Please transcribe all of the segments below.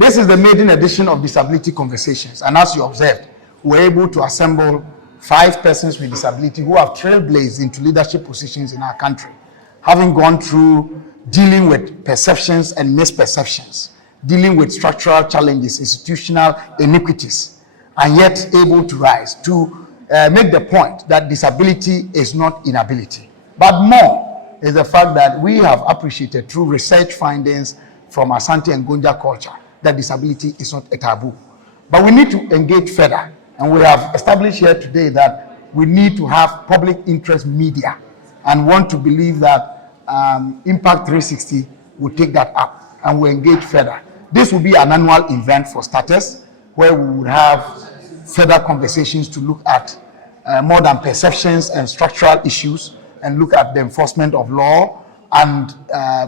This is the maiden edition of Disability Conversations, and as you observed, we were able to assemble 5 persons with disability who have trailblazed into leadership positions in our country, having gone through dealing with perceptions and misperceptions, dealing with structural challenges, institutional iniquities, and yet able to rise to make the point that disability is not inability. But more is the fact that we have appreciated through research findings from Asante and Gonja culture that disability is not a taboo. But we need to engage further, and we have established here today that we need to have public interest media and want to believe that Impact 360 will take that up and will engage further. This will be an annual event for starters, where we would have further conversations to look at more than perceptions and structural issues, and look at the enforcement of law and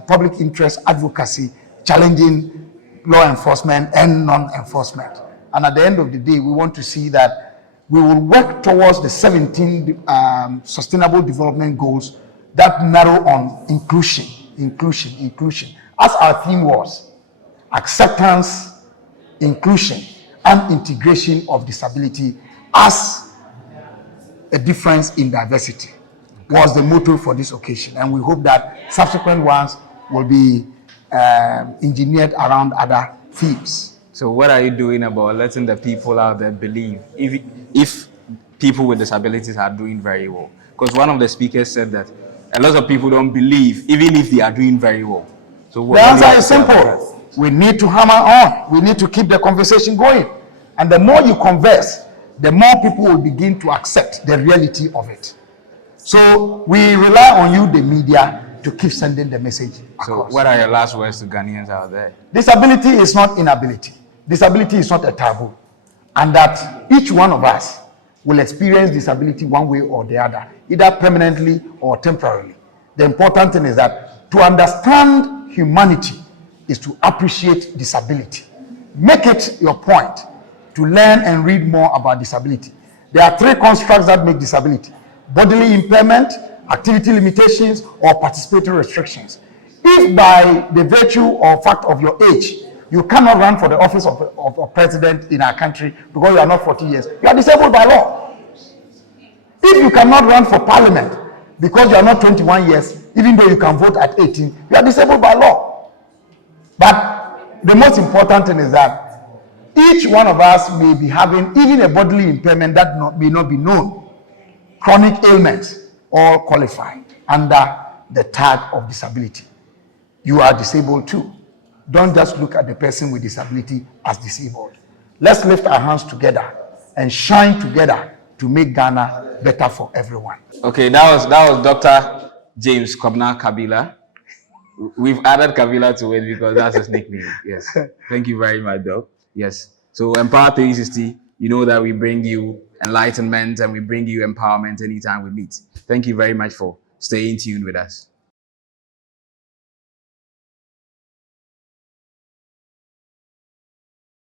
public interest advocacy, challenging law enforcement and non-enforcement. And at the end of the day, we want to see that we will work towards the 17 Sustainable Development Goals that narrow on inclusion. As our theme was, acceptance, inclusion, and integration of disability as a difference in diversity was the motto for this occasion. And we hope that subsequent ones will be engineered around other themes. So what are you doing about letting the people out there believe if people with disabilities are doing very well? Because one of the speakers said that a lot of people don't believe even if they are doing very well. So the answer is simple. We need to hammer on. We need to keep the conversation going. And the more you converse, the more people will begin to accept the reality of it. So we rely on you, the media, to keep sending the message across. So what are your last words to Ghanaians out there? Disability is not inability. Disability is not a taboo. And that each one of us will experience disability one way or the other, either permanently or temporarily. The important thing is that to understand humanity is to appreciate disability. Make it your point to learn and read more about disability. There are 3 constructs that make disability: bodily impairment, activity limitations, or participatory restrictions. If by the virtue or fact of your age, you cannot run for the office of president in our country because you are not 40 years, you are disabled by law. If you cannot run for parliament because you are not 21 years, even though you can vote at 18, you are disabled by law. But the most important thing is that each one of us may be having even a bodily impairment that may not be known, chronic ailments, all qualify under the tag of disability. You are disabled too. Don't just look at the person with disability as disabled. Let's lift our hands together and shine together to make Ghana better for everyone. Okay, that was Dr. James Kwabena KABILA. We've added KABILA to it because that's his nickname. Yes. Thank you very much, Doc. Yes. So Empower 360, you know that we bring you enlightenment and we bring you empowerment anytime we meet. Thank you very much for staying tuned with us.